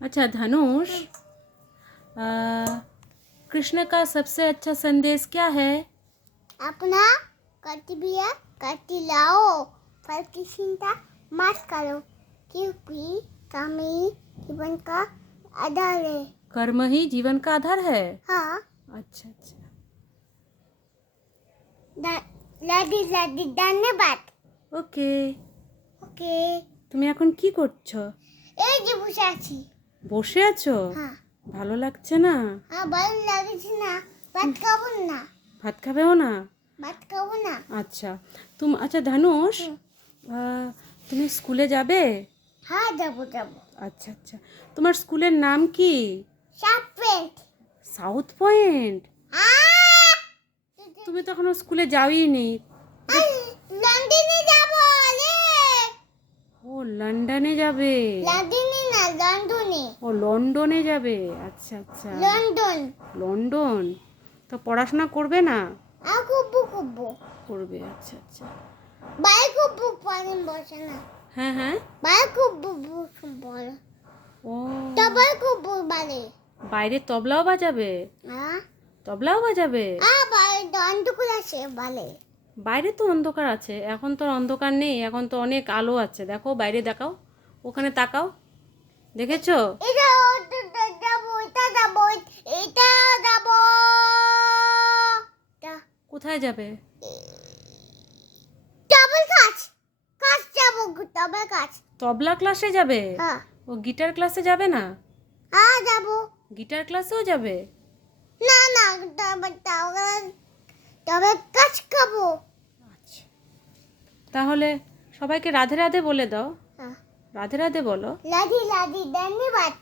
अच्छा धनुष, कृष्ण का सबसे अच्छा संदेश क्या है? अपना कर्तव्य करते लाओ, फल की चिंता मत करो, क्योंकि कर्म ही जीवन का आधार है। कर्म ही जीवन का आधार है। हाँ, अच्छा अच्छा, লাডি লাডি ধন্যবাদ। ওকে। ওকে, তুমি এখন কি করছো? এই যে বসে আছি। বসে আছো? হ্যাঁ ভালো লাগছে না? হ্যাঁ, ভালো লাগছে না, ভাত খাবো না, ভাত খাবেও না? ভাত খাবো না। আচ্ছা আচ্ছা ধনুষ, তুমি স্কুলে যাবে? হ্যাঁ, যাবো যাবো। আচ্ছা আচ্ছা, তোমার স্কুলের নাম কি? সাপেট। South Point? তুমি তো এখনো স্কুলে যাওই নি। লন্ডনে যাবো রে। ও লন্ডনে যাবে? লন্ডনে না, লন্ডনে। ও লন্ডনে যাবে, আচ্ছা আচ্ছা। লন্ডন। লন্ডন তো পড়াশোনা করবে না? কুব্বু কুব্বু করবে, আচ্ছা আচ্ছা। বাই কুব্বু পানি বসে না। হ্যাঁ হ্যাঁ, বাই কুব্বু বল। ও তবে কুব্বু বালে। বাইরে তবলাও বাজাবে? হ্যাঁ, তবলাও বাজাবে? বাই দন্ড আছে বালে। বাইরে তো অন্ধকার আছে, এখন তো আর অন্ধকার নেই, এখন তো অনেক আলো আছে। দেখো বাইরে, দেখাও, ওখানে তাকাও, দেখেছো? এটা যাবো, এটা যাবো, এটা যাবো। কোথায় যাবে? তবে কাজ কাজ যাবো, তবে কাজ। তবলা ক্লাসে যাবে? হ্যাঁ ও গিটার ক্লাসে যাবে না? হ্যাঁ, যাবো। গিটার ক্লাসেও যাবে? না না, তবে কাজ খাবো। আচ্ছা, তাহলে সবাইকে রাধে রাধে বলে দাও। হ্যাঁ, রাধে রাধে বলো। লাডি লাডি ধন্যবাদ।